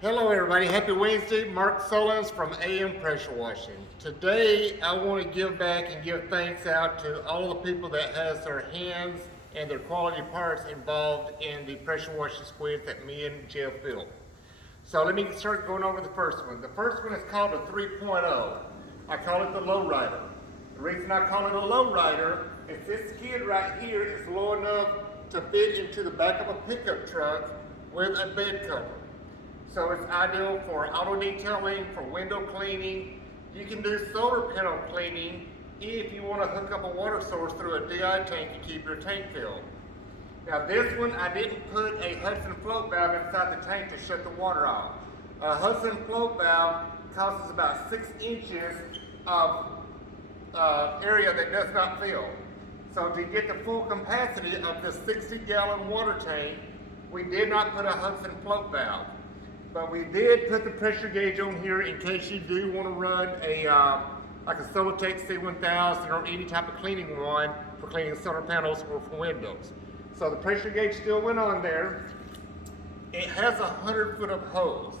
Hello everybody, happy Wednesday. Mark Solons from AM Pressure Washing. Today I want to give back and give thanks out to all the people that has their hands and their quality parts involved in the pressure washing squids that me and Jeff built. So let me start going over the first one. The first one is called a 3.0. I call it the lowrider. The reason I call it a lowrider is this skid right here is low enough to fit into the back of a pickup truck with a bed cover. So it's ideal for auto detailing, for window cleaning. You can do solar panel cleaning if you want to hook up a water source through a DI tank to keep your tank filled. Now this one, I didn't put a Hudson float valve inside the tank to shut the water off. A Hudson float valve causes about 6 inches of area that does not fill. So to get the full capacity of the 60-gallon water tank, we did not put a Hudson float valve. But we did put the pressure gauge on here in case you do want to run a like a Solotech C1000 or any type of cleaning one for cleaning solar panels or for windows. So the pressure gauge still went on there. It has 100 foot of hose.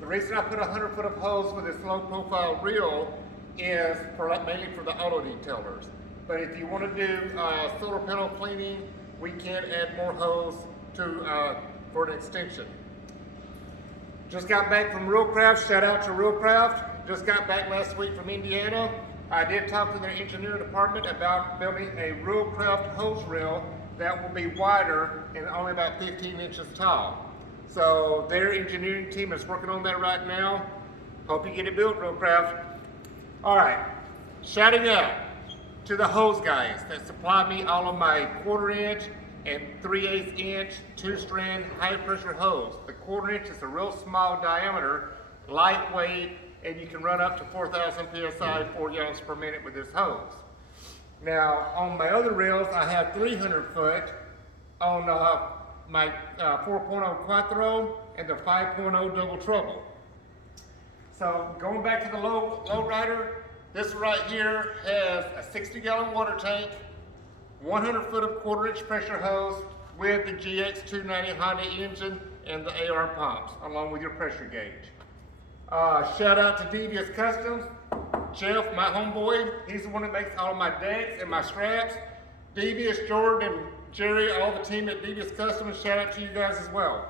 The reason I put 100 foot of hose with this low profile reel is mainly for the auto detailers. But if you want to do solar panel cleaning, we can add more hose to for an extension. Just got back from Realcraft, shout out to Realcraft. Just got back last week from Indiana. I did talk to their engineering department about building a Realcraft hose reel that will be wider and only about 15 inches tall. So their engineering team is working on that right now. Hope you get it built, Realcraft. All right, shouting out to the hose guys that supply me all of my 1/4 inch and 3/8 inch 2-strand high pressure hose. The 1/4 inch is a real small diameter, lightweight, and you can run up to 4,000 PSI, 4 gallons per minute with this hose. Now on my other reels, I have 300 foot on my 4.0 Quattro and the 5.0 double trouble. So going back to the lowrider, this right here has a 60-gallon water tank, 100 foot of 1/4 inch pressure hose with the GX290 Honda engine and the AR pumps, along with your pressure gauge. Shout out to Devious Customs. Jeff, my homeboy, he's the one that makes all of my decks and my straps. Devious, Jordan, and Jerry, all the team at Devious Customs, shout out to you guys as well.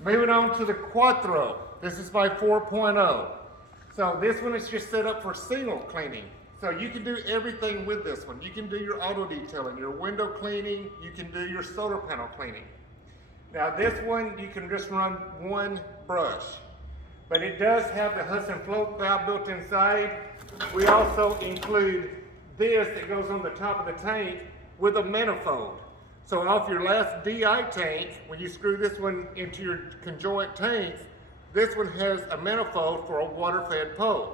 Moving on to the Quatro. This is my 4.0. So this one is just set up for single cleaning. So you can do everything with this one. You can do your auto detailing, your window cleaning, you can do your solar panel cleaning. Now this one, you can just run one brush, but it does have the Hudson float valve built inside. We also include this that goes on the top of the tank with a manifold. So off your last DI tank, when you screw this one into your conjoint tanks, this one has a manifold for a water-fed pole.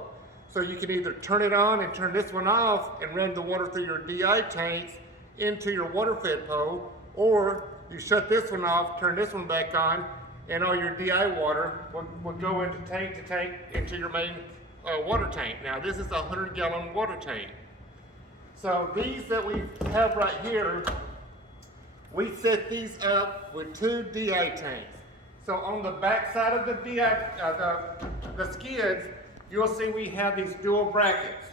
So you can either turn it on and turn this one off and run the water through your DI tanks into your water-fed pole, or you shut this one off, turn this one back on, and all your DI water will go into tank to tank into your main water tank. Now this is a 100-gallon water tank. So these that we have right here, we set these up with 2 DI tanks. So on the back side of the DI, the skids, you'll see we have these dual brackets.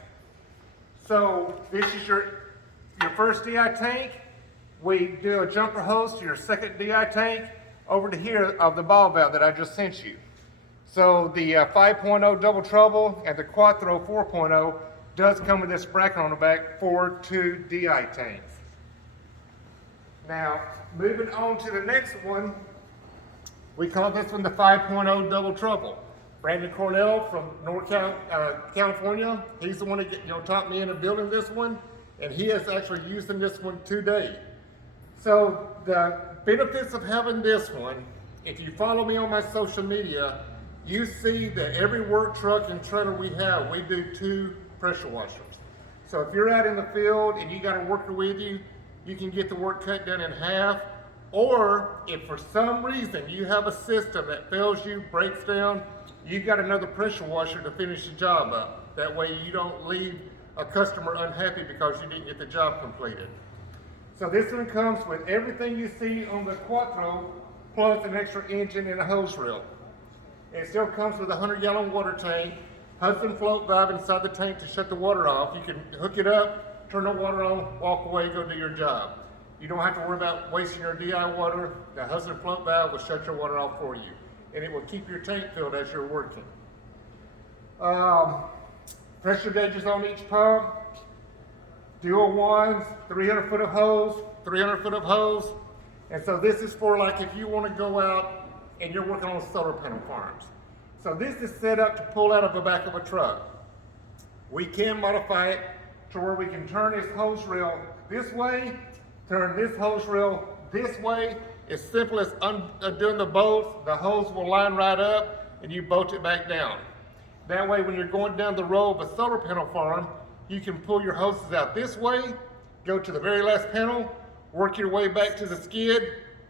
So this is your first DI tank. We do a jumper hose to your second DI tank over to here of the ball valve that I just sent you. So the 5.0 double trouble and the Quattro 4.0 does come with this bracket on the back for 2 DI tanks. Now, moving on to the next one, we call this one the 5.0 double trouble. Brandon Cornell from California, he's the one that taught me into building this one, and he is actually using this one today. So the benefits of having this one, if you follow me on my social media, you see that every work truck and trailer we have, we do 2 pressure washers. So if you're out in the field and you got a worker with you, you can get the work cut done in half. Or if for some reason you have a system that fails you, breaks down, you've got another pressure washer to finish the job up. That way you don't leave a customer unhappy because you didn't get the job completed. So this one comes with everything you see on the Quatro, plus an extra engine and a hose reel. It still comes with a 100-gallon water tank, Hudson float valve inside the tank to shut the water off. You can hook it up, turn the water on, walk away, go do your job. You don't have to worry about wasting your DI water. The Hudson float valve will shut your water off for you, and it will keep your tank filled as you're working. Pressure gauges on each pump, dual ones, 300 foot of hose, 300 foot of hose. And so this is for like if you want to go out and you're working on solar panel farms. So this is set up to pull out of the back of a truck. We can modify it to where we can turn this hose reel this way, turn this hose reel this way. As simple as undoing the bolts, the hose will line right up and you bolt it back down. That way when you're going down the row of a solar panel farm, you can pull your hoses out this way, go to the very last panel, work your way back to the skid,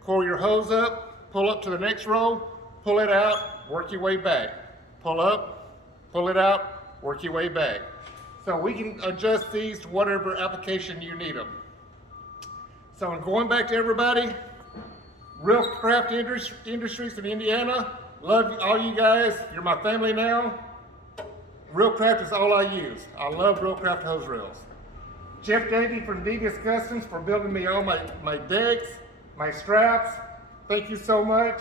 coil your hose up, pull up to the next row, pull it out, work your way back. Pull up, pull it out, work your way back. So we can adjust these to whatever application you need them. So I'm going back to everybody, Real Craft Industries in Indiana, love all you guys, you're my family now. Real Craft is all I use. I love Real Craft hose reels. Jeff Davey from Devious Customs for building me all my decks, my straps. Thank you so much.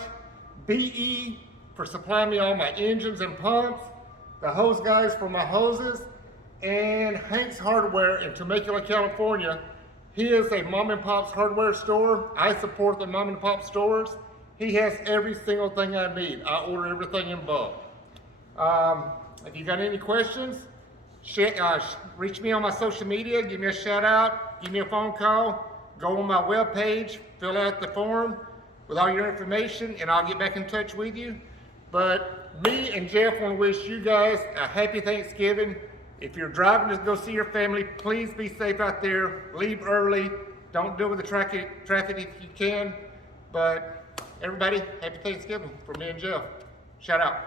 BE for supplying me all my engines and pumps. The hose guys for my hoses. And Hank's Hardware in Temecula, California. He is a mom and pop's hardware store. I support the mom and pop stores. He has every single thing I need. I order everything in bulk. If you got any questions, reach me on my social media, give me a shout out, give me a phone call, go on my webpage, fill out the form with all your information, and I'll get back in touch with you. But me and Jeff want to wish you guys a happy Thanksgiving. If you're driving to go see your family, please be safe out there. Leave early. Don't deal with the traffic if you can. But everybody, happy Thanksgiving from me and Jeff. Shout out.